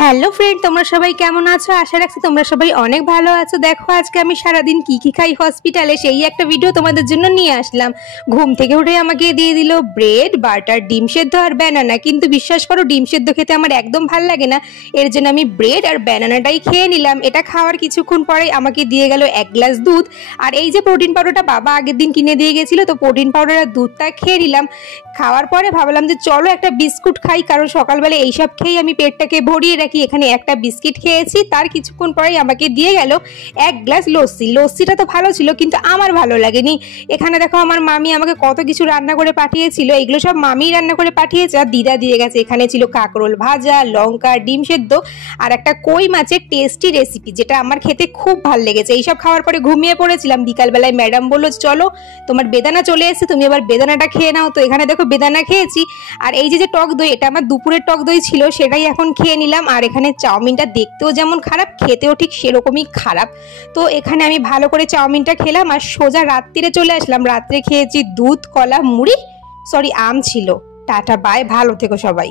Hello friend, তোমরা সবাই কেমন আছো? আশা রাখছি তোমরা সবাই অনেক ভালো আছো। দেখো আজকে আমি সারাদিন কি খাই হসপিটালে, সেই একটা ভিডিও তোমাদের জন্য নিয়ে আসলাম। ঘুম থেকে উঠে আমাকে দিয়ে দিল ব্রেড, বাটার, ডিম সেদ্ধ আর ব্যানানা। কিন্তু বিশ্বাস করো, ডিম সেদ্ধ খেতে আমার একদম ভাল লাগে না। এর জন্য আমি ব্রেড আর ব্যানানাটাই খেয়ে নিলাম। এটা খাওয়ার কিছুক্ষণ পরে আমাকে দিয়ে গেল 1 গ্লাস দুধ। আর এই যে প্রোটিন পাউডারটা বাবা আগের দিন কিনে দিয়ে গেছিলো, তো প্রোটিন পাউডার আর দুধটা খেয়ে নিলাম। খাওয়ার পরে ভাবলাম যে চলো একটা বিস্কুট খাই, কারণ সকালবেলা এইসব খেয়ে আমি পেটটাকে ভরিয়ে রাখি। এখানে একটা বিস্কিট খেয়েছি, তার কিছুক্ষণ পরেই আমাকে দিয়ে গেল 1 গ্লাস লস্যি। লস্যিটা তো ভালো ছিল, কিন্তু আমার ভালো লাগেনি। এখানে দেখো আমার মামি আমাকে কত কিছু রান্না করে পাঠিয়েছিল, এগুলো সব মামিই রান্না করে পাঠিয়েছে আর দিদা দিয়ে গেছে। এখানে ছিল কাঁকরোল ভাজা, লঙ্কা, ডিম সেদ্ধ আর একটা কই মাছের টেস্টি রেসিপি, যেটা আমার খেতে খুব ভালো লেগেছে। এইসব খাওয়ার পরে ঘুমিয়ে পড়েছিলাম। বিকালবেলায় ম্যাডাম বললো চলো তোমার বেদানা চলে এসেছে, তুমি এবার বেদানাটা খেয়ে নাও। তো এখানে দেখো বেদানা খেয়েছি। আর এই যে টক দই, এটা আমার দুপুরের টক দই ছিল, সেটাই এখন খেয়ে নিলাম। আর এখানে চাউমিনটা দেখতেও যেমন খারাপ, খেতেও ঠিক সেরকমই খারাপ। তো এখানে আমি ভালো করে চাউমিনটা খেলাম আর সোজা রাত্রিরে চলে আসলাম। রাত্রে খেয়েছি দুধ, কলা, মুড়ি, আম ছিল। টাটা বাই, ভালো থেকো সবাই।